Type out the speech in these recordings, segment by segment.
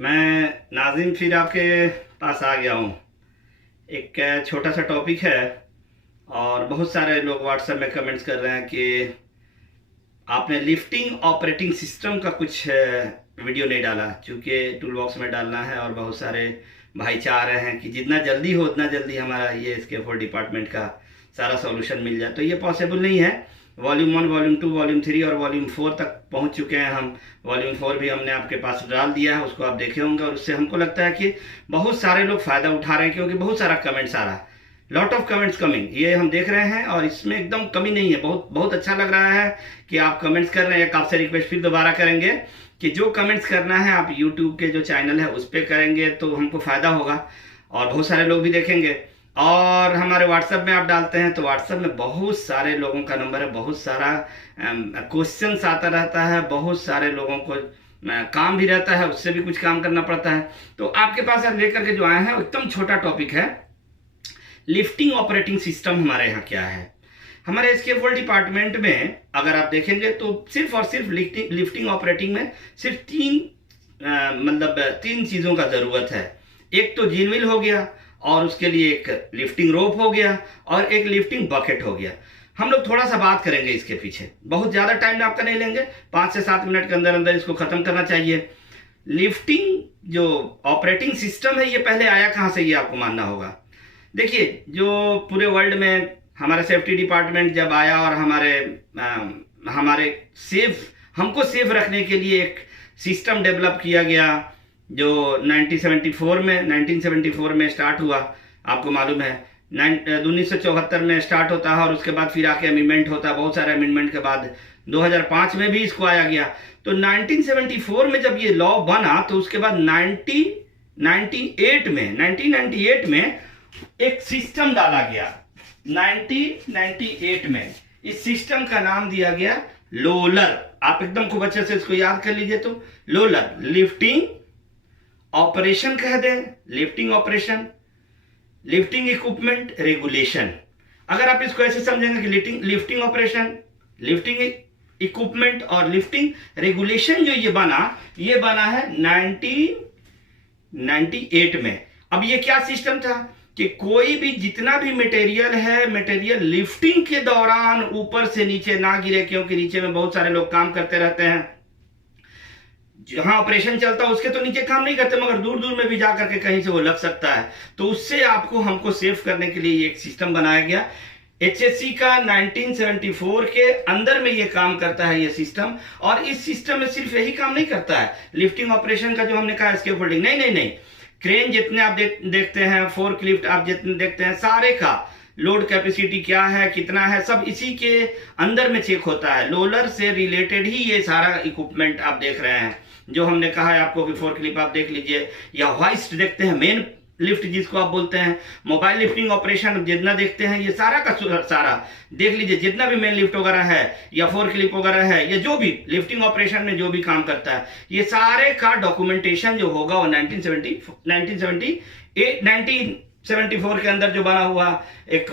मैं नाज़िम फिर आपके पास आ गया हूँ। एक छोटा सा टॉपिक है और बहुत सारे लोग व्हाट्सएप में कमेंट्स कर रहे हैं कि आपने लिफ्टिंग ऑपरेटिंग सिस्टम का कुछ वीडियो नहीं डाला, चूँकि टूल बॉक्स में डालना है और बहुत सारे भाई चाह रहे हैं कि जितना जल्दी हो उतना जल्दी हमारा ये स्केफोल्ड डिपार्टमेंट का सारा सॉल्यूशन मिल जाए। तो ये पॉसिबल नहीं है। वॉल्यूम 1, वॉल्यूम 2, वॉल्यूम 3 और वॉल्यूम 4 तक पहुंच चुके हैं हम। वॉल्यूम 4 भी हमने आपके पास डाल दिया है, उसको आप देखे होंगे और उससे हमको लगता है कि बहुत सारे लोग फ़ायदा उठा रहे हैं, क्योंकि बहुत सारा कमेंट्स आ रहा है। लॉट ऑफ कमेंट्स कमिंग, ये हम देख रहे हैं और इसमें एकदम कमी नहीं है। बहुत बहुत अच्छा लग रहा है कि आप कमेंट्स कर रहे हैं। एक आपसे रिक्वेस्ट फिर दोबारा करेंगे कि जो कमेंट्स करना है आप यूट्यूब के जो चैनल है उस पर करेंगे तो हमको फ़ायदा होगा और बहुत सारे लोग भी देखेंगे। और हमारे व्हाट्सएप में आप डालते हैं तो व्हाट्सएप में बहुत सारे लोगों का नंबर है, बहुत सारा क्वेश्चंस आता रहता है, बहुत सारे लोगों को काम भी रहता है, उससे भी कुछ काम करना पड़ता है। तो आपके पास आप लेकर के जो आए हैं एकदम छोटा टॉपिक है, लिफ्टिंग ऑपरेटिंग सिस्टम हमारे यहाँ क्या है। हमारे स्केफोल्ड डिपार्टमेंट में अगर आप देखेंगे तो सिर्फ और सिर्फ लिफ्टिंग ऑपरेटिंग में सिर्फ तीन चीज़ों का ज़रूरत है। एक तो जिनविल हो गया और उसके लिए एक लिफ्टिंग रोप हो गया और एक लिफ्टिंग बकेट हो गया। हम लोग थोड़ा सा बात करेंगे इसके पीछे, बहुत ज़्यादा टाइम आपका नहीं लेंगे, 5 से 7 मिनट के अंदर अंदर इसको ख़त्म करना चाहिए। लिफ्टिंग जो ऑपरेटिंग सिस्टम है ये पहले आया कहाँ से, ये आपको मानना होगा। देखिए, जो पूरे वर्ल्ड में हमारा सेफ्टी डिपार्टमेंट जब आया और हमारे हमको सेफ रखने के लिए एक सिस्टम डेवलप किया गया जो 1974 में स्टार्ट हुआ। आपको मालूम है 1974 में स्टार्ट होता है और उसके बाद फिर आके अमेंडमेंट होता है। बहुत सारे अमेंडमेंट के बाद 2005 में भी इसको आया गया। तो 1974 में जब ये लॉ बना तो उसके बाद 1998 में एक सिस्टम डाला गया। 1998 में इस सिस्टम का नाम दिया गया लोलर। आप एकदम खूब अच्छे से इसको याद कर लीजिए। तो लोलर लिफ्टिंग ऑपरेशन कह दें, lifting operation, lifting equipment regulation. अगर आप इसको ऐसे समझेंगे कि लिफ्टिंग ऑपरेशन, लिफ्टिंग इक्विपमेंट और लिफ्टिंग रेगुलेशन जो ये बना है 1998 में। अब ये क्या सिस्टम था कि कोई भी जितना भी मटेरियल लिफ्टिंग के दौरान ऊपर से नीचे ना गिरे, क्योंकि नीचे में बहुत सारे लोग काम करते रहते हैं। जहां ऑपरेशन चलता है उसके तो नीचे काम नहीं करते, मगर दूर दूर में भी जा करके कहीं से वो लग सकता है। तो उससे हमको सेव करने के लिए एक सिस्टम बनाया गया। HSC का 1974 के अंदर में ये काम करता है ये सिस्टम। और इस सिस्टम में सिर्फ यही काम नहीं करता है लिफ्टिंग ऑपरेशन का, जो हमने कहा स्केफोल्डिंग, नहीं, क्रेन जितने आप देखते हैं, फोर्कलिफ्ट आप जितने देखते हैं, सारे का लोड कैपेसिटी क्या है, कितना है, सब इसी के अंदर में चेक होता है। लोलर से रिलेटेड ही ये सारा इक्विपमेंट आप देख रहे हैं। जो हमने कहा है आपको कि फोर्कलिफ्ट आप देख लीजिए, या होइस्ट देखते हैं, मेन लिफ्ट जिसको आप बोलते हैं, मोबाइल लिफ्टिंग ऑपरेशन जितना देखते हैं, ये सारा का सारा देख लीजिए। जितना भी मेन लिफ्ट वगैरह है या फोर्कलिफ्ट वगैरह है, या जो भी लिफ्टिंग ऑपरेशन में जो भी काम करता है, ये सारे का डॉक्यूमेंटेशन जो होगा वो 1974 के अंदर जो बना हुआ एक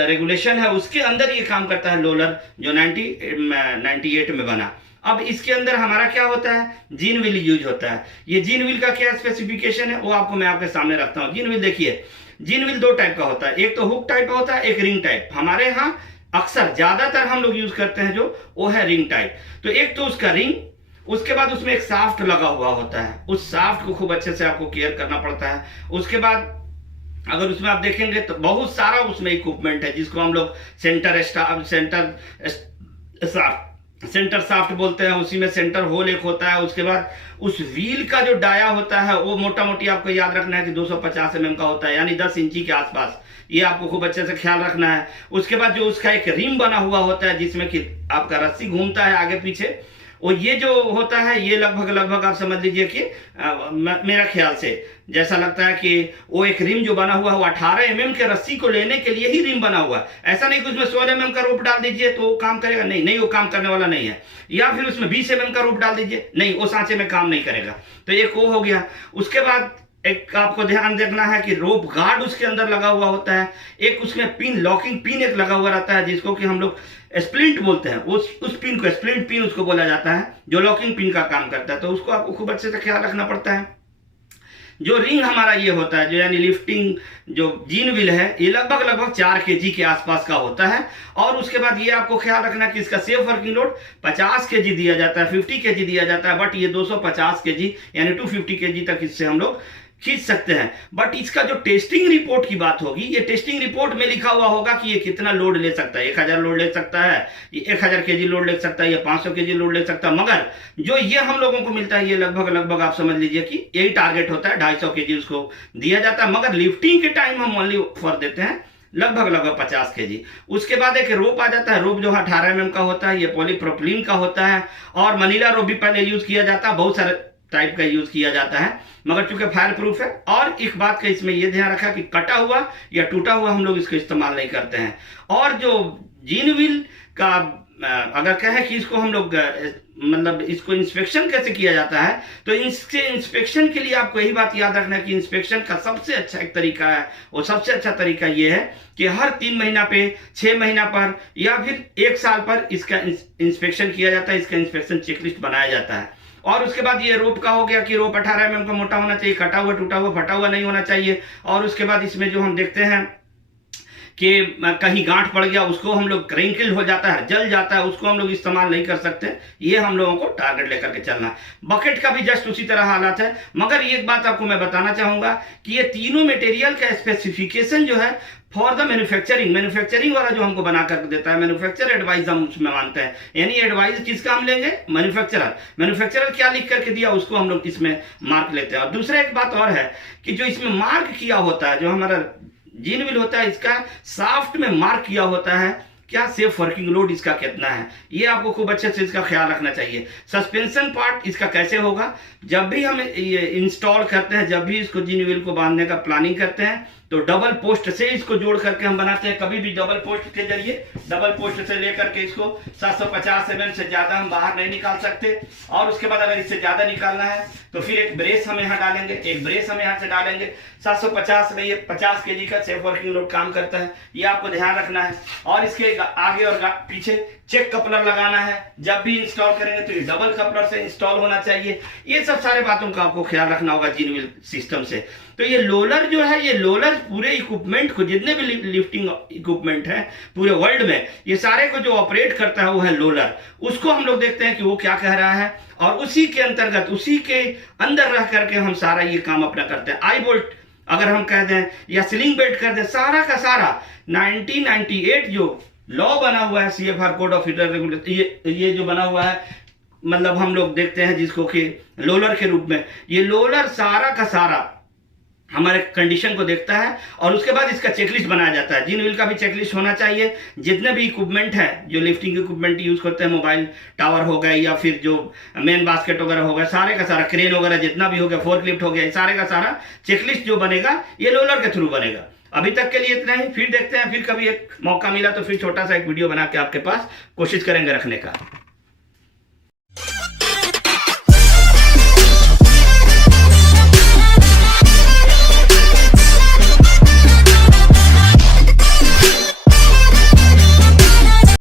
रेगुलेशन है, उसके अंदर ये काम करता है लोलर, जो 1998 में बना। अब इसके अंदर हमारा क्या होता है, जीन व्हील यूज होता है। ये जीन व्हील का क्या स्पेसिफिकेशन है वो मैं आपके सामने रखता हूँ। जीन व्हील देखिए, जीन व्हील 2 टाइप का होता है, एक तो हुक टाइप होता है, एक रिंग टाइप। हमारे यहाँ अक्सर ज्यादातर हम लोग यूज करते हैं जो वो है रिंग टाइप। तो एक तो उसका रिंग, उसके बाद उसमें एक साफ्ट लगा हुआ होता है, उस साफ्ट को खूब अच्छे से आपको केयर करना पड़ता है। उसके बाद अगर उसमें आप देखेंगे तो बहुत सारा उसमें इक्विपमेंट है, जिसको हम लोग सेंटर साफ्ट बोलते हैं। उसी में सेंटर होल एक होता है। उसके बाद उस व्हील का जो डाया होता है वो मोटा मोटी आपको याद रखना है कि 250 mm का होता है, यानी 10 इंची के आसपास। ये आपको खूब अच्छे से ख्याल रखना है। उसके बाद जो उसका एक रिम बना हुआ होता है, जिसमें कि आपका रस्सी घूमता है आगे पीछे, और ये जो होता है ये लगभग आप समझ लीजिए कि मेरा ख्याल से जैसा लगता है कि वो एक रिम जो बना हुआ है वो 18 mm के रस्सी को लेने के लिए ही रिम बना हुआ है। ऐसा नहीं कि उसमें 16 mm का रोप डाल दीजिए तो वो काम करेगा, नहीं, वो काम करने वाला नहीं है। या फिर उसमें 20 mm का रोप डाल दीजिए, नहीं, वो सांचे में काम नहीं करेगा। तो एक वो हो गया। उसके बाद एक आपको ध्यान देखना है कि रोप गार्ड उसके अंदर लगा हुआ होता है। एक उसमें पिन, लॉकिंग पिन एक लगा हुआ रहता है, जिसको कि हम लोग स्प्लिंट बोलते हैं, उस पिन को स्प्लिंट पिन उसको बोला जाता है, जो लॉकिंग पिन का काम करता है। तो उसको आपको खूब अच्छे से ख्याल रखना पड़ता है। जो रिंग हमारा ये होता है, जो यानी लिफ्टिंग जो जीन व्हील है, ये लगभग 4 kg के आसपास का होता है। और उसके बाद ये आपको ख्याल रखना कि इसका सेफ वर्किंग लोड 50 kg दिया जाता है, 50 kg दिया जाता है, बट ये 250 kg यानी 250 kg तक इससे हम लोग खींच सकते हैं। बट इसका जो टेस्टिंग रिपोर्ट की बात होगी, ये टेस्टिंग रिपोर्ट में लिखा हुआ होगा कि ये कितना लोड ले सकता है। 1000 लोड ले सकता है, ये 1000 kg लोड ले सकता है, ये 500 kg लोड ले सकता है। मगर जो ये हम लोगों को मिलता है, ये लगभग आप समझ लीजिए कि यही टारगेट होता है, 250 kg उसको दिया जाता है। मगर लिफ्टिंग के टाइम हम ओनली फॉर देते हैं लगभग 50 kg। उसके बाद एक रोप आ जाता है। रोप जो 18 mm का होता है, ये पॉलीप्रोपिलीन का होता है। और मनीला रोप भी पहले यूज किया जाता है, बहुत सारे टाइप का यूज किया जाता है, मगर चूंकि फायर प्रूफ है। और एक बात का इसमें यह ध्यान रखा कि कटा हुआ या टूटा हुआ हम लोग इसको इस्तेमाल नहीं करते हैं। और जो जीन व्हील का अगर कहें कि इसको हम लोग मतलब इसको इंस्पेक्शन कैसे किया जाता है, तो इसके इंस्पेक्शन के लिए आपको यही बात याद रखना है कि इंस्पेक्शन का सबसे अच्छा एक तरीका है, और सबसे अच्छा तरीका यह है कि हर 3 महीना पे, 6 महीना पर या फिर 1 साल पर इसका इंस्पेक्शन किया जाता है। इसका इंस्पेक्शन चेकलिस्ट बनाया जाता है। और उसके बाद ये रोप का हो गया कि रोप 18 mm का मोटा होना चाहिए, कटा हुआ, टूटा हुआ, फटा हुआ नहीं होना चाहिए। और उसके बाद इसमें जो हम देखते हैं कि कहीं गांठ पड़ गया, उसको हम लोग क्रिंकल हो जाता है, जल जाता है, उसको हम लोग इस्तेमाल नहीं कर सकते। ये हम लोगों को टारगेट लेकर के चलना है। बकेट का भी जस्ट उसी तरह हालात है। मगर एक बात आपको मैं बताना चाहूंगा कि ये तीनों मटेरियल का स्पेसिफिकेशन जो है फॉर द मैन्युफैक्चरिंग वाला जो हमको बना कर देता है, मैन्युफैक्चर एडवाइस हम उसमें मानते हैं। यानी एडवाइस किसका हम लेंगे? मैन्युफैक्चरर क्या लिख करके दिया उसको हम लोग इसमें मार्क लेते हैं। और दूसरा एक बात और है कि जो इसमें मार्क किया होता है, जो हमारा जीन व्हील होता है, इसका साफ्ट में मार्क किया होता है क्या सेफ वर्किंग लोड इसका कितना है। ये आपको खूब अच्छे से इसका ख्याल रखना चाहिए। सस्पेंशन पार्ट इसका कैसे होगा, जब भी हम ये इंस्टॉल करते हैं, जब भी इसको जीन व्हील को बांधने का प्लानिंग करते हैं, तो डबल पोस्ट से इसको जोड़ करके हम बनाते हैं। कभी भी डबल पोस्ट के जरिए, डबल पोस्ट से लेकर के इसको 750 mm से ज्यादा हम बाहर नहीं निकाल सकते। और उसके बाद अगर इससे ज्यादा निकालना है तो फिर एक ब्रेस हम यहाँ डालेंगे, एक ब्रेस हम यहाँ से डालेंगे। 750 में ये 50 kg का सेफ वर्किंग लोड काम करता है, ये आपको ध्यान रखना है। और इसके आगे और पीछे चेक कपलर लगाना है। जब भी इंस्टॉल करेंगे तो ये डबल कपलर से इंस्टॉल होना चाहिए। ये सब सारे बातों का आपको ख्याल रखना होगा जीन व्हील सिस्टम से। तो ये लोलर जो है, ये लोलर पूरे इक्विपमेंट को, जितने भी लिफ्टिंग इक्विपमेंट है पूरे वर्ल्ड में, ये सारे को जो ऑपरेट करता है वो है लोलर। उसको हम लोग देखते हैं कि वो क्या कह रहा है, और उसी के अंतर्गत, उसी के अंदर रह करके हम सारा ये काम अपना करते हैं। आई बोल्ट अगर हम कह दें या सीलिंग बेल्ट कर दें, सारा का सारा 1998 जो लॉ बना हुआ है, CFR code of fitter regulation, ये जो बना हुआ है, मतलब हम लोग देखते हैं जिसको कि लोलर के रूप में, ये लोलर सारा का सारा हमारे कंडीशन को देखता है। और उसके बाद इसका चेकलिस्ट बनाया जाता है। जीन व्हील का भी चेकलिस्ट होना चाहिए। जितने भी इक्विपमेंट है, जो लिफ्टिंग इक्विपमेंट यूज करते हैं, मोबाइल टावर हो गए या फिर जो मेन बास्केट वगैरह हो गया, सारे का सारा क्रेन वगैरह जितना भी हो गया, फोर्कलिफ्ट हो गया, सारे का सारा चेकलिस्ट जो बनेगा ये लोलर के थ्रू बनेगा। अभी तक के लिए इतना ही। फिर देखते हैं, फिर कभी एक मौका मिला तो फिर छोटा सा एक वीडियो बना के आपके पास कोशिश करेंगे रखने का।